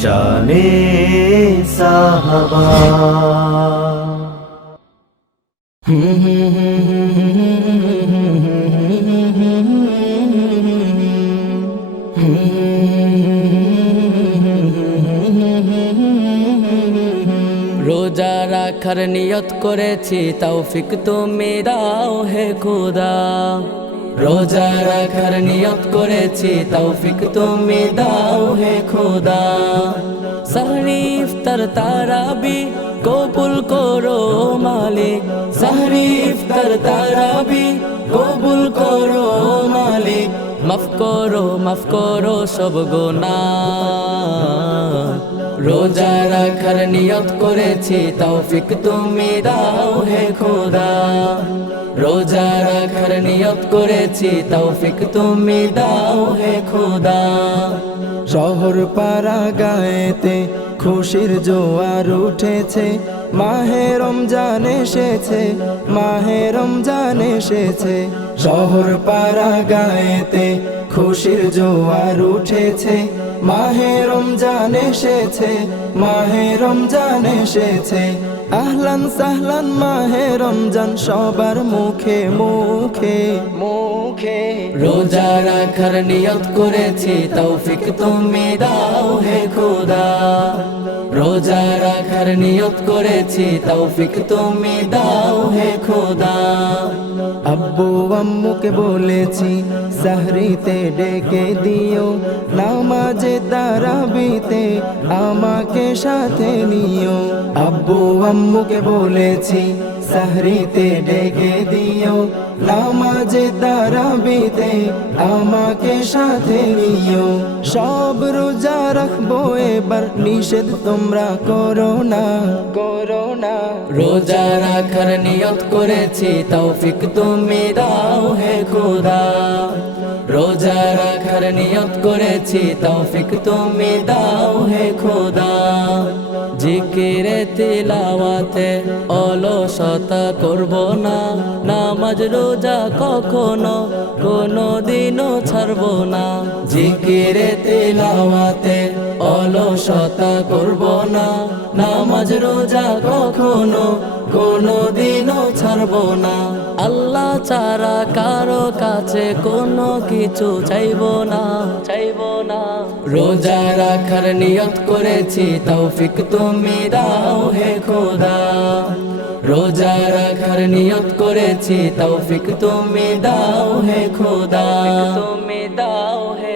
शाने साहबा রোজা রাখার নিয়ত করেছি তৌফিক তুমি দাও হে খোদা। রোজা রাখার নিয়ত করেছি তৌফিক তুমি দাও হে খোদা। সাহরি ইফতার তারাবি কবুল করো মালিক, সাহরি ইফতার তারাবি কবুল করো মালিক। মাফ করো সব গুনাহ। রোজা রাখার নিয়ত করেছি তৌফিক তুমি দাও হে খোদা। রোজা রাখার নিয়ত করেছি তৌফিক তুমি দাও হে খোদা। শহর পাড়া গায়েতে খুশির জোয়ার উঠেছে, মাহে রমজান এসেছে, মাহে রমজান এসেছে। শহর পাড়া গায়েতে খুশির জোয়ার উঠেছে, মাহে রমজান এসেছে, মাহে রমজান এসেছে। আহলান সাহলান মাহে রমজান সবার মুখে মুখে মুখে। রোজা রাখার নিয়ত করেছি তৌফিক তুমি দাও হে খোদা। রোজা রাখার নিয়ত করেছি তৌফিক তুমি দাও হে খোদা। আব্বু আম্মুকে বলেছি সাহরিতে ডেকে দিও, নামাজে তারাবিতে আমাকে সাথে নিও। আব্বু আম্মুকে বলেছি সাহরিতে ডেকে দিও, নামাজে তারাবিতে আমাকে সাথে নিও। সব রোজা রাখবো এবার, নিষেধ তোমরা করো না, করো না। রোজা রাখার নিয়ত করেছি তৌফিক তুমি দাও হে খোদা। রোজা রাখার নিয়ত করেছি তৌফিক তুমি দাও হে খোদা। জিকিরে তিলাওয়াতে অলসতা করব না, নামাজ রোজা কখনো কোনো দিনও ছাড়ব না। জিকিরে তিলাওয়াতে অলসতা করব না, নামাজ রোজা কখনো কোনো দিনও ছাড়ব না। আল্লাহ ছাড়া কারো কাছে কোনো কিছু চাইব না, চাইব না। রোজা রাখার নিয়ত করেছি তৌফিক তুমি দাও হে খোদা। রোজা রাখার নিয়ত করেছি তৌফিক তুমি দাও হে খোদা, তুমি দাও হে